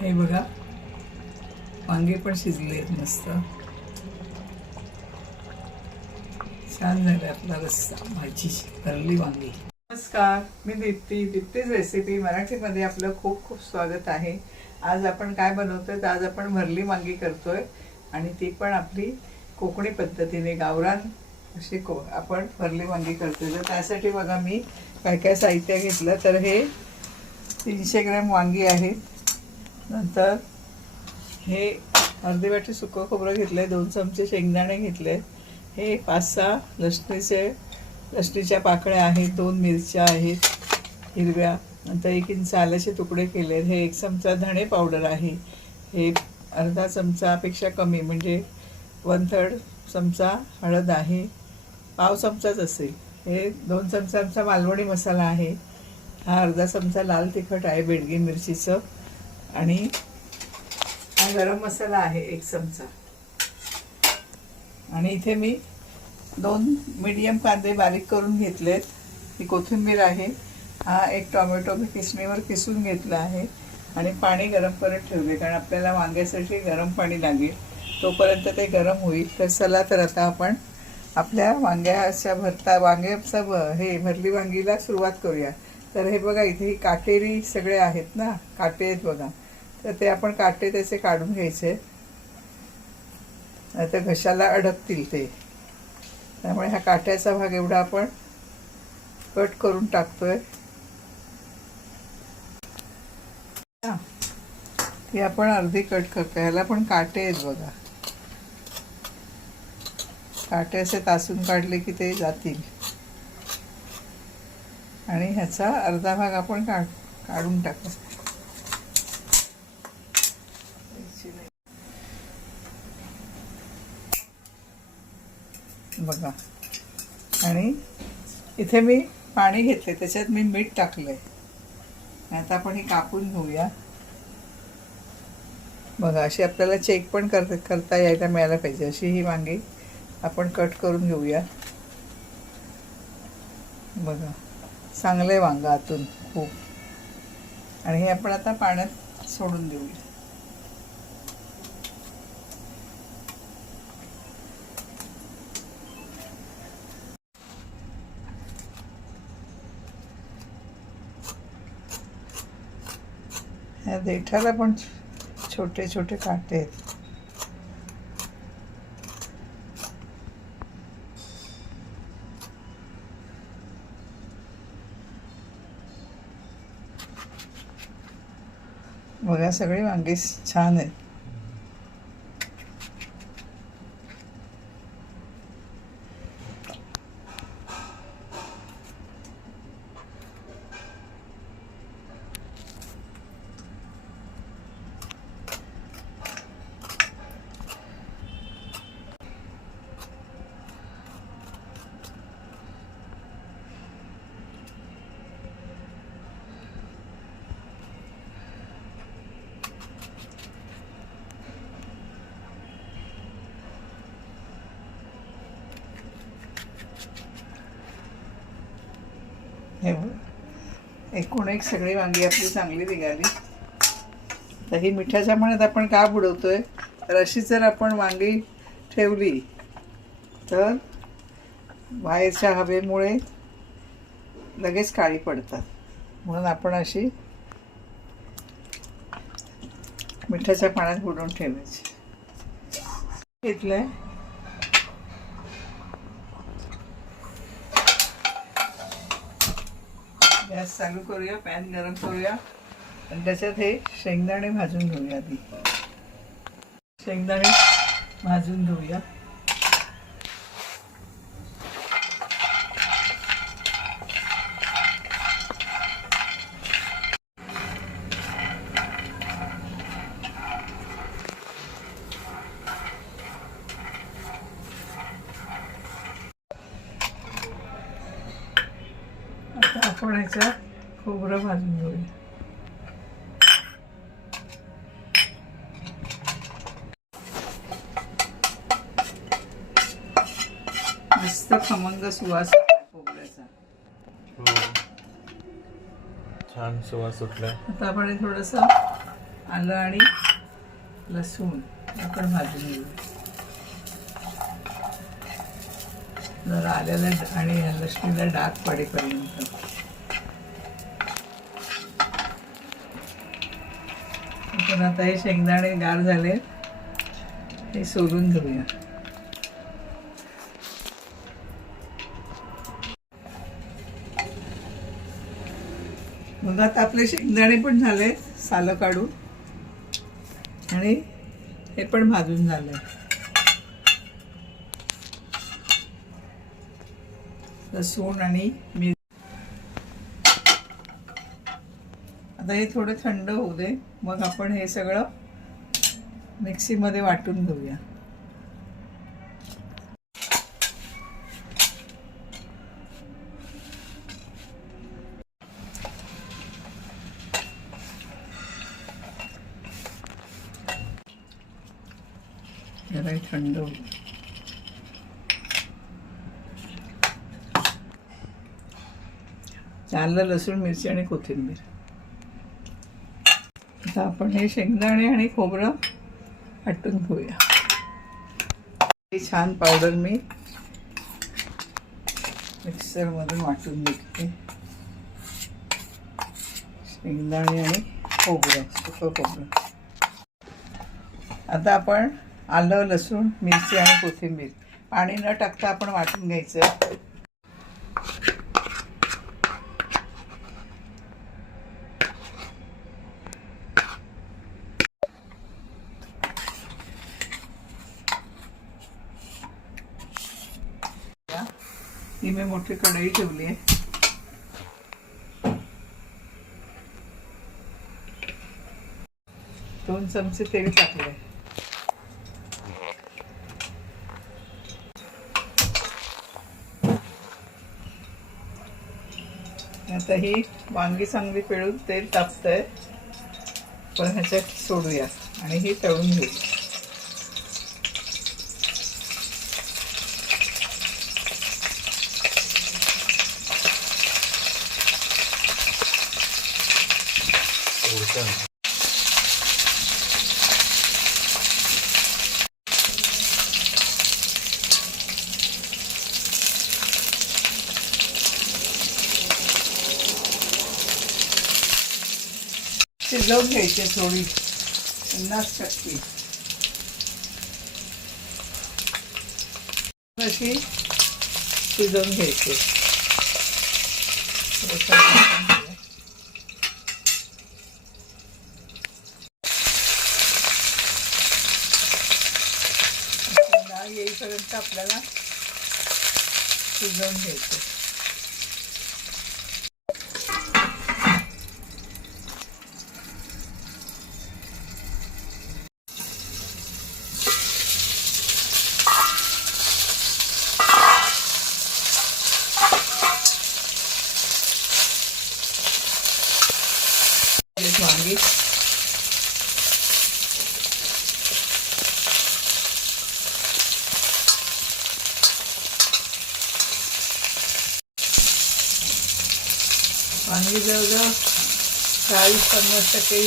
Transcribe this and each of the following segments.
हे बघा. वांगे पण शिजले आहेत मस्त. छान झाले आपला रस्सा. भाजी भरली वांगी. नमस्कार मी दीप्ती. दीप्तीज रेसिपी मराठीमध्ये आपलं खूप खूप स्वागत आहे. आज आपण काय बनवतोय? तर आज आपण भरली वांगी करतोय आणि ती पण आपली कोकणी पद्धतीने. गावरान अशी को आपण भरली वांगी करतोय. तर त्यासाठी बघा मी काय काय साहित्य घेतलं. तर हे तीनशे ग्रॅम वांगी आहेत. नंतर हे अर्धी वाटी सुकं खोबरं घेतलं आहे दोन चमचे शेंगदाणे घेतले. हे पाच सहा लसणीचे लसणीच्या पाकळ्या आहेत दोन मिरच्या आहेत हिरव्या. नंतर एक इंच आल्याचे तुकडे केले. आहेत हे एक चमचा धणे पावडर आहे. हे अर्धा चमचापेक्षा कमी म्हणजे वन थर्ड चमचा हळद आहे. पाव चमचाच असेल. हे दोन चमचा आमचा मालवणी मसाला आहे. हा अर्धा चमचा लाल तिखट आहे बेडगी मिरचीचं. आणि हा गरम मसाला आहे एक चमचा. आणि इथे मी दोन मीडियम कांदे बारीक करून घेतलेत. ही कोथिंबीर आहे. हा एक टोमॅटो मी किसणीवर किसून घेतला आहे. आणि पाणी गरम करत ठेवले कारण आपल्याला वांग्यासाठी गरम पाणी लागेल. तोपर्यंत ते गरम होईल. तर चला तर आता आपण आपल्या वांग्याच्या भरता वांग्याचा हे भरली वांगीला सुरुवात करूया. तर हे बघा इथे ही काटेरी सगळे आहेत ना? काटे आहेत बघा. तर ते आपण काटे त्याचे काढून घ्यायचे. नाहीतर घशाला अडकतील ते. त्यामुळे हा काट्याचा भाग एवढा आपण कट करून टाकतोय. हा. आपण अर्धी कट करतो ह्याला पण काटे आहेत बघा. काटे असे तासून काढले की ते जातील. आणि ह्याचा अर्धा भाग आपण काढ काढून टाकू. बघा. आणि इथे मी पाणी घेतले त्याच्यात मी मीठ टाकलंय. आता आपण ही कापून घेऊया. बघा अशी आपल्याला चेक पण कर करता यायला मिळायला पाहिजे. अशी ही वांगी आपण कट करून घेऊया. बघा. चांगलं आहे वांगं आतून खूप. आणि हे आपण आता पाण्यात सोडून देऊया. ह्या देठाला पण छोटे छोटे काटे आहेत. बघा सगळी वांगी छान आहेत हे बघ. एकूण एक सगळी वांगी आपली चांगली निघाली. तर ही मिठाच्या मनात आपण का बुडवतोय? तर अशी जर आपण वांगी ठेवली तर बाहेरच्या हवेमुळे लगेच काळी पडतात. म्हणून आपण अशी मिठाच्या पाण्यात बुडवून ठेवायची. घेतलंय. गॅस चालू करूया पॅन गरम करूया. आणि त्याच्यात हे शेंगदाणे भाजून घेऊया आधी. शेंगदाणे भाजून घेऊया. ह्याच्यात खोबरं भाजून घेऊया. मस्त खमंग सुवास खोबऱ्याचा. हो. छान सुवास सुटलाय. आता आपण थोडंसं आलं आणि लसूण आपण भाजून घेऊया. जरा आल्याला आणि लसणीला डाग पडेपर्यंत. पण आता हे शेंगदाणे गार झाले हे सोलून घेऊया. मग आता आपले शेंगदाणे पण झाले सालं काढून. आणि हे पण भाजून झालंय. लसूण आणि मिर आता हे थोडं थंड होऊ दे. मग आपण हे सगळं मिक्सीमध्ये वाटून घेऊया. जरा थंड होईल चाललं लसूण मिरची आणि कोथिंबीर. आता आपण हे शेंगदाणे आणि खोबरं आटून घेऊया. ही छान पावडर मी मिक्सरमधून वाटून घेते शेंगदाणे आणि खोबरं सुकं खोबरं. आता आपण आलं लसूण मिरची आणि कोथिंबीर. पाणी न टाकता आपण वाटून घ्यायचं. मोठी कढई ठेवली आहे. दोन चमचे तेल टाकले आता ही वांगी चांगली पिळून तेल तापतंय. पण ह्याच्यात सोडूया आणि ही तळून घेऊ. शिजवून घ्यायचे थोडी पन्नास टक्के अशी शिजवून घ्यायचे थोडंसं झाकण ठेवूया. आता डाळ आपल्याला शिजवून घ्यायचं. एक वांगी वांगी जवळजवळ चाळीस पन्नास टक्के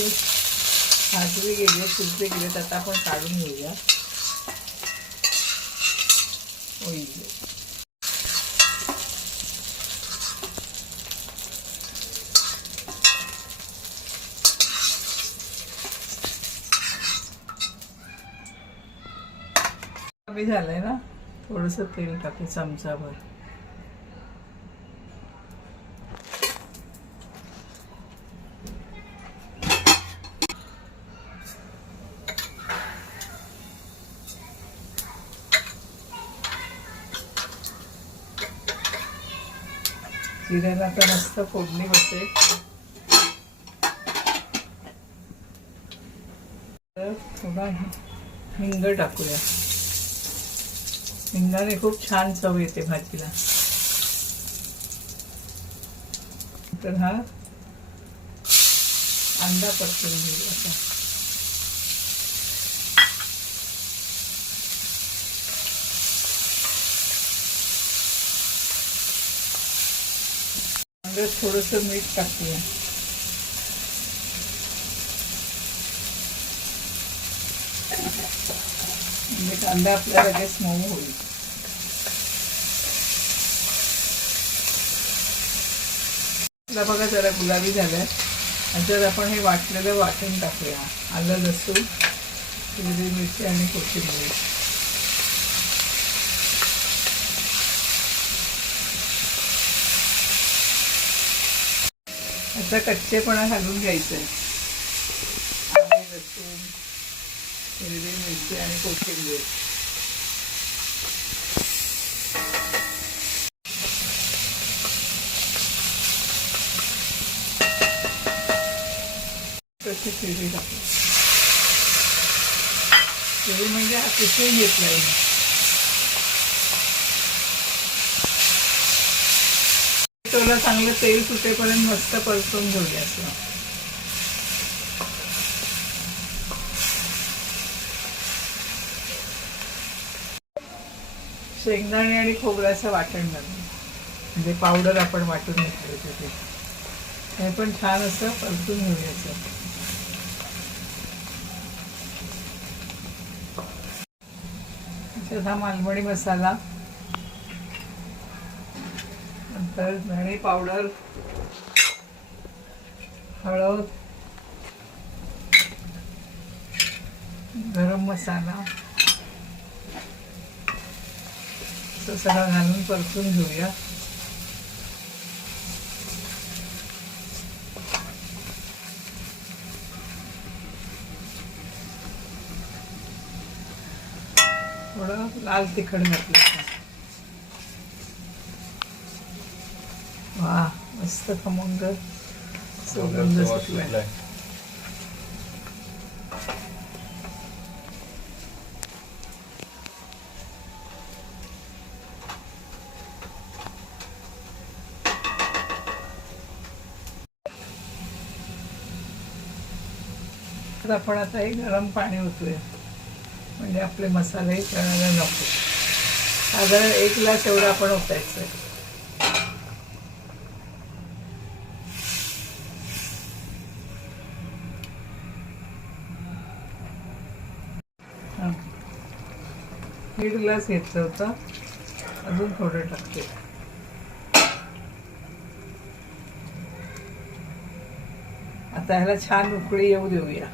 भाजली गेली शिजले गेले. आता आपण काढून घेऊया. होईल. कमी झालंय ना? थोडस तेल टाकू चमचाभर. जिऱ्याला तर मस्त फोडणी बसेल तर थोडा हिंग टाकूया. हिंगाने खूप छान चव येते भाजीला. तर हा अंडा परतून घेऊ आता. अंड्यात थोडंसं मीठ टाकूया. म्हणजे कांदा आपल्या लगेच मऊ होईल. आपला बघा जरा गुलाबी झालाय. जर आपण हे वाटलेलं वाटण टाकूया आलं लसूण हिरवी मिरची आणि कोथिंबीर. आता कच्चेपणा घालून घ्यायचं आहे लसूण हिरवी मिरची आणि कोथिंबीर तशी हिरवी टाकू हिरवी म्हणजे हा किसून घेतला आहे तुला चांगलं तेल सुटेपर्यंत मस्त परतून घेऊया. असं शेंगदाणे आणि खोबऱ्याचं वाटण घालून म्हणजे पावडर आपण वाटून घेतली तिथे हे पण छान असं परतून घेऊयाचं त्याच्यात हा मालवणी मसाला नंतर धणे पावडर हळद गरम मसाला. तो सगळं घालून परतून घेऊया. थोडं लाल तिखट घातलं. मस्त खमंग सुगंध सुटलाय तर आपण आता हे गरम पाणी होतोय म्हणजे आपले मसाले तळायला नको. साधारण एक ग्लास एवढं आपण ओतायचं दीड ग्लास घेतलं होतं. अजून थोडं टाकते. आता ह्याला छान उकळी येऊ देऊया.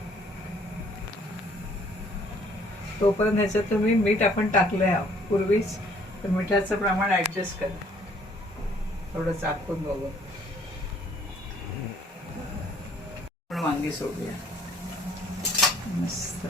तोपर्यंत ह्याच्यात तुम्ही मीठ आपण टाकलं आहे. पूर्वीच तर मिठाचं प्रमाण ॲडजस्ट करा. थोडं चाकून बघू आपण वांगी सोडूया. मस्त.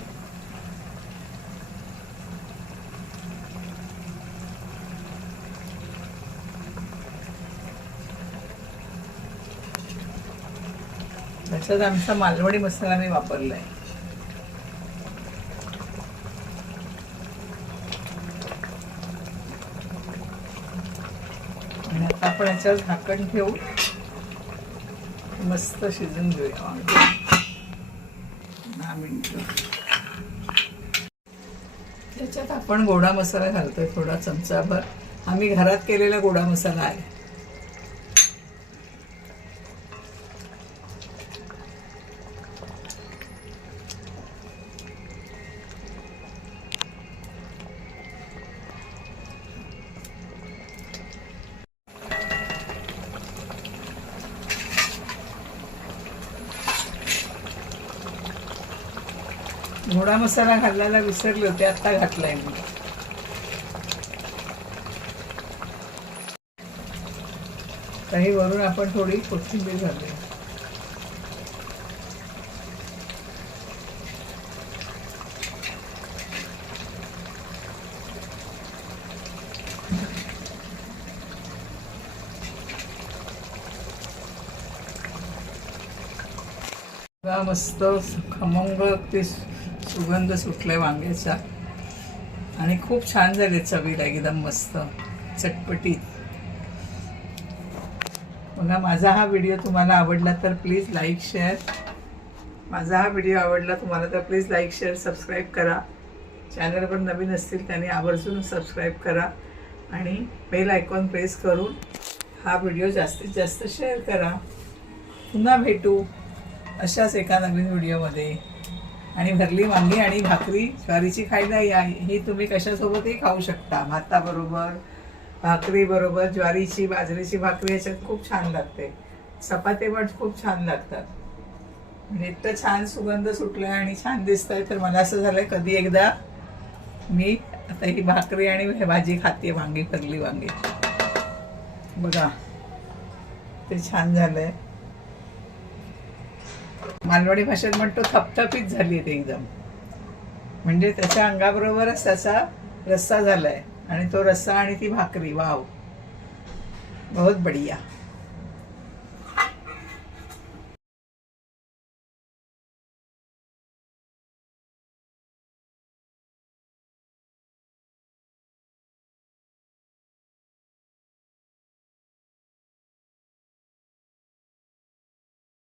तसंच आमचा मालवणी मसाला मी वापरलाय. आणि आता आपण याच्यावर झाकण ठेवू मस्त शिजून घेऊया. वांगे. दहा मिनिटं. त्याच्यात आपण गोडा मसाला घालतोय थोडा चमचाभर. आम्ही घरात केलेला गोडा मसाला आहे. घोडा मसाला घालायला विसरले होते आत्ता घातलाय मी. काही वरून आपण थोडी कोथिंबीर घालूया. मस्त खमंग ते सुगंध सुटलाय वांग्याचा. आणि खूप छान झाले चवीला एकदम मस्त चटपटीत. बघा माझा हा व्हिडिओ तुम्हाला आवडला तर प्लीज लाईक शेअर. माझा हा व्हिडिओ आवडला तुम्हाला तर प्लीज लाईक शेअर सबस्क्राईब करा. चॅनलवर नवीन असतील त्यांनी आवर्जून सबस्क्राईब करा. आणि बेल आयकॉन प्रेस करून हा व्हिडिओ जास्तीत जास्त शेअर करा. पुन्हा भेटू अशाच एका नवीन व्हिडिओमध्ये. आणि भरली वांगी आणि भाकरी ज्वारीची खायला या ही तुम्ही कशासोबतही खाऊ शकता. भाताबरोबर भाकरी बरोबर ज्वारीची बाजरीची भाकरी याच्यात खूप छान लागते. चपाती पण खूप छान लागतात. म्हणजे इतकं छान सुगंध सुटलंय आणि छान दिसत आहे तर मला असं झालंय कधी एकदा मी आता ही भाकरी आणि भाजी खाते वांगी भरली वांगी. बघा ते छान झालंय. मालवणी भाषेत म्हणतो थपथपीत झाली ते एकदम. म्हणजे त्याच्या अंगाबरोबरच त्याचा रस्सा झालाय. आणि तो रस्सा आणि ती भाकरी वाव. बहुत बढिया.